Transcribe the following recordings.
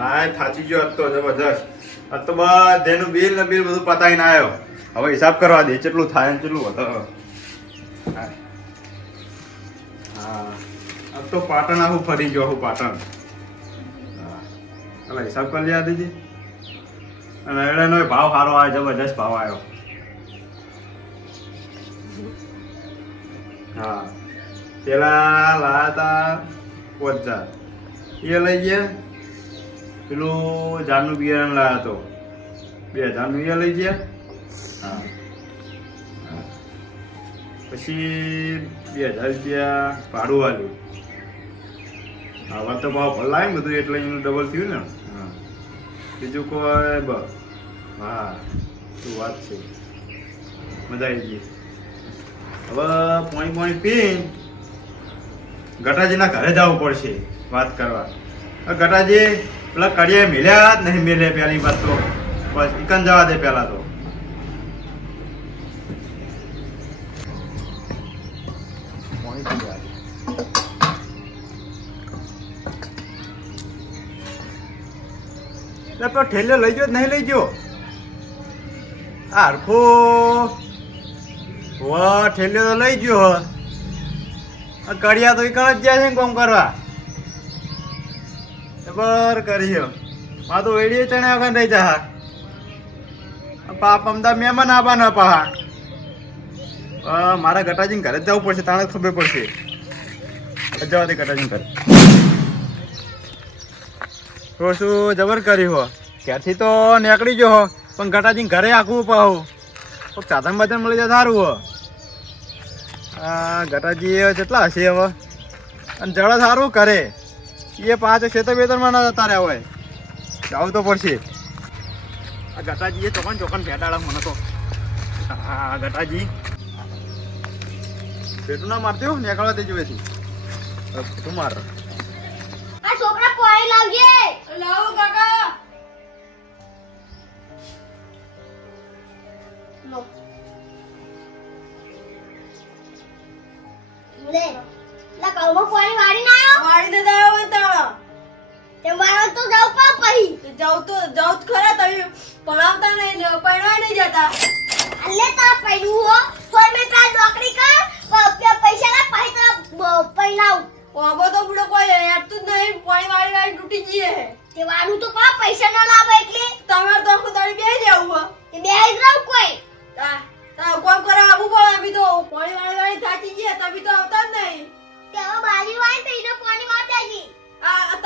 હા થાચી ગયો હતો જબરજસ્ત આ તો બધેનું બિલ ને બિલ બધું પતાવીને આવ્યો હવે હિસાબ કરવા દે કેટલું થાય ને કેટલું વધે હા. હા તો પાટણ આખું ફરી ગયો આખું પાટણ. હા. ચાલો હિસાબ કરી લે દીદી. અને એનો ભાવ સારો આવ્યો જબરજસ્ત ભાવ આવ્યો. હા. પેલા લાયા હતા પાંચ. એ લઈ ગયા. પેલું ઝાડનું બિયારણ લાયા તો બે હજારનું બિયારણ લઈ ગયા? હા. પછી બે હજાર રૂપિયા ભાડું આવ્યું હા તો ભાવ ભલાય બધું, એટલે એનું ડબલ થયું ને. હા. બીજું કોઈ બ, હા, શું વાત છે. મજા આવી ગઈ. હવે પોણી પોણી પી, ગટાજીના ઘરે જવું પડશે વાત કરવા. ગટાજી પેલા કડિયા મિલ્યા જ નહીં મિલે પહેલી વાત તો. બસ ઇકન જવા દે પહેલા તો. પેલો ઠેલો લઈ ગયો નહીં લઈ ગયો? આરખો. વાહ, ઠેલો તો લઈ ગયો. કડિયા તો ઈકણ જ જાય છે કોમ કરવા. જબર કર્યો. માં તો વેડીએ ચણે વગર રહી જા પાપ અમદા મહેમાન આબા ના પા મારા ગટાજીને ઘરે જ જવું પડશે, તાણે ખબર પડશે. જવા દે ગટાજીને ઘરે. તો શું જબર કર્યું હો? ક્યાંથી તો નીકળી ગયો હો, પણ ગટાજીને ઘરે આખવું પાહું. તો સાધન બાધન મળી જાય સારું હો. ગટાજી કેટલા હશે હવે, અને જળ સારું કરે. એ પાંચ ખેતર બેતરમાં ના જતા રહ્યા હોય. જવું તો પડશે. આ ગટાજી એ ચોકન ચોકન ભેટાડા મને તો. હા ગટાજી. પેટું ના મારતી હો નીકળવા દેજો એથી પેટું માર. આ છોકરા પોણી લાવજે. લાવો કાકા. લો. લે. લા કઉમાં પાણી વાળી ના આવ્યો વાળી દે હોય તે. તો જાવ પા પહી જાવ તો જાવ તો ખરા તમે નહીં ને પડવા નહીં જતા. અલ્લે તા પૈડું હો. થોડ મે તા નોકરી કર પ- પ- પૈસા ના પહી તા પૈલાવ આબો તો બુડો કોઈ યાર જ નહીં પાણી વાળી વાળી તૂટી જઈએ હે. તે વાળું તો કા પૈસા ના લાવે એટલે. તમારે તો આખું હે. તે બે જ રહું કોઈ. તા તા કોમ તો પાણી વાળી વાળી થાકી ગયા તમે તો આવતા જ નહીં. તે હવે બાજી વાળી તો ઈને પાણી વાટાજી આ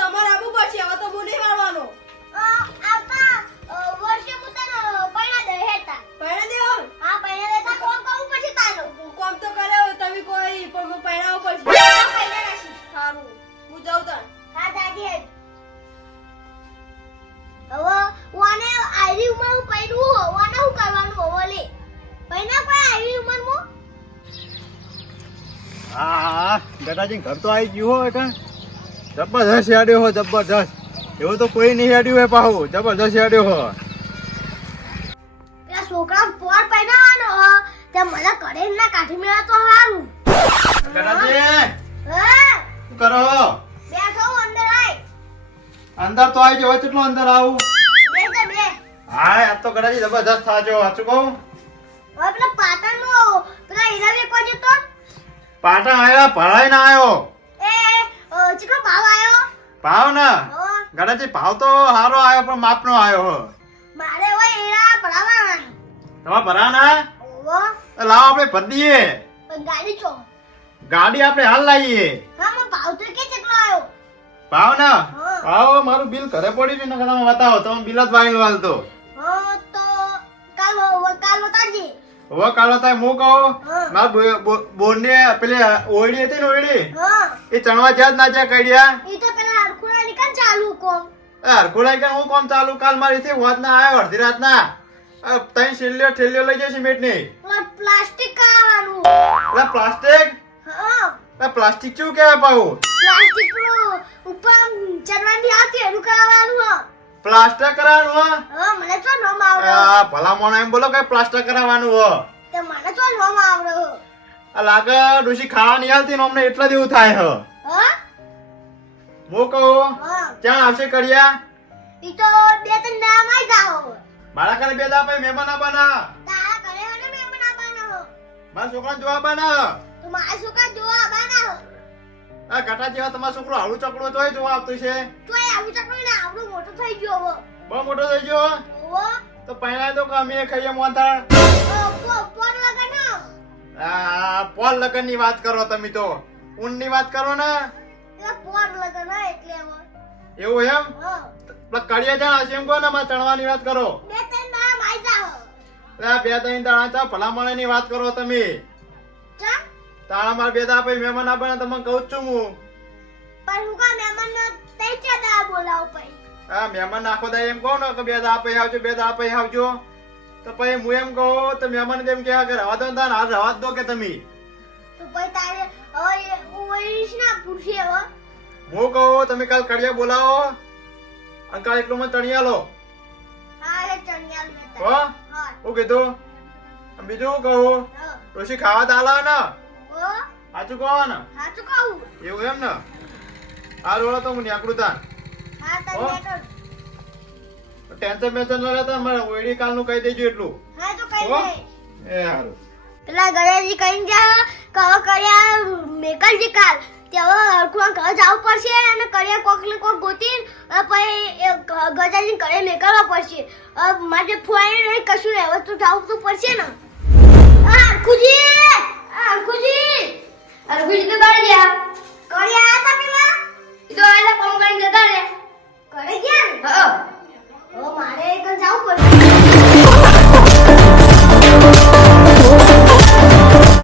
હા ગટાજી ઘર તો આવી ગયું હોય કાં જબરજસ્ત હેડ્યો હો જબરજસ્ત. એવું તો કોઈ નહીં હેડ્યું હોય પાહુ. જબરજસ્ત હેડ્યો હો. છોકરા પોર હો. તે મને કરે ના કાઢી મેળા તો હારું. ગટાજી હા. શું કરો બેઠો અંદર આય. અંદર તો આવી જવો કેટલું અંદર આવું? બે બે. હા આ તો ગટાજી જબરજસ્ત થાજો સાચું કહું? પાટણ આવ્યા ભરાઈ ના આવ્યો. એ ભાવ આવ્યો? ભાવ ના? ગટાજી ભાવ તો સારો આવ્યો પણ માપનો આવ્યો હો. મારે હોય એરા ભરાવાના. તમારે ભરાના તો લાવો આપણે ભરીએ. દઈએ પણ ગાડી છો? ગાડી આપણે હાલ લાવીએ. હા મને ભાવ તો કે ચેટલો આવ્યો? ભાવ ના. ભાવ મારું બિલ ઘરે પડી છે ને ઘણા બતાવો તમે બિલ જ વાળી વાળતો હવે કાલો તાય હું કહું? હા. બોને પેલે ને હતી ને ઓયડી? એ ચણવા જ્યાં ના જ્યાં કડ્યા એ તો પેલા હરખુડા નીકળ ચાલુ કોમ? હરખુલાઈ કે હું કોમ ચાલુ? કાલ મારી થી વાત ના આવ્યો અડધી રાત ના તઈ છેલ્લ્યો ઠેલ્યો લઈ જાય સિમેન્ટની પ્લાસ્ટિક કરાવવાનું એટલે પ્લાસ્ટિક? હા. પ્લાસ્ટિક શું કહેવાય પાછું પ્લાસ્ટિક પેલું ઉપર આમ ચડવાની આવતી એનું કરાવવાનું પ્લાસ્ટર કરાવવાનું મને તો નોમ આવડે આ ભલા મોણા એમ બોલો કે પ્લાસ્ટર કરાવવાનું હો. તે મને તો નોમ આવડે આ લાગે ડોશી ખાવા નહીં આવતી ને અમને એટલા જેવું થાય હ. હા? કહું. ક્યાં આવશે કર્યા ઈ તો બે ત્રણ નામ આઈ જાઓ મારા ઘરે બે દાપે મહેમાન આવવાના. તારા ઘરે હને મહેમાન આવવાના. મારા છોકરા જોવા આવવાના. તો મારા છોકરા જોવા આવવાના. આ ઘટા જેવા તમારો છોકરો હાડું ચકડો તોય જોવા આવતો છે. તોય આવું ચકડો ને આવડું મોટો થઈ ગયો. બહુ મોટો થઈ ગયો. તો પહેલા તો અમે ખાઈએ. આ પોલ લગનની વાત કરો તમે તો. ઊનની વાત કરો ને. એવું એમ? કડિયા જણા હશે એમ કહો ને મારે ચણવાની વાત કરો. બે ત્રણ દાડા ચા ભલામણની વાત કરો તમે. ચમ? માર બે દા પછી મહેમાન આપણે તમને કહું છું હું. પણ હું કા મહેમાનને તઈ ચાર દાડા બોલાવું પછી. હા મહેમાન આખો દા એમ કહો ને કે બે દાપે આવજો બે દાડા પછી આવજો. તો પછી હું એમ કહું તો મહેમાન એમ કે કે રવા દો ને હાલ રવા દો કે તમે? તો પછી તારે હવે એ રીતના પૂછે હવે. હું. કહું તમે કાલ કડિયા બોલાવો. અને કાલ એટલું મને તણિયા લો હા, તણિયા લેતા. હો? હા, કીધું? બીજું કહું? ઋષિ ખાવા દાલા ને. સાચું કહો ને. સાચું કહું. એવું એમ ને? આ રોડો તો હું નીકળું તાન ટેન્શન મેન્શન ન લેતા અમારે ઓયડી કાલનું કહી દેજો એટલું. હા તો કહી દે એ હારું. પેલા ગણેશજી કહીને જા કવ કર્યા મેકલજી કાલ. તેઓ અડખું ઘર જવું પડશે અને કર્યા કોક ને કોક ગોતી પછી ગજાજી ઘરે મેકલવા પડશે. માટે ફોઈ નહીં કશું નહીં હવે જવું તો પડશે ને. અડખુજી અડખુજી અડખુજી તો બાર કર્યા તમે માં તો આલા કોમ કરીને જતા રહ્યા કરે ગયા ને? હા. મારે એકન જવું પડશે.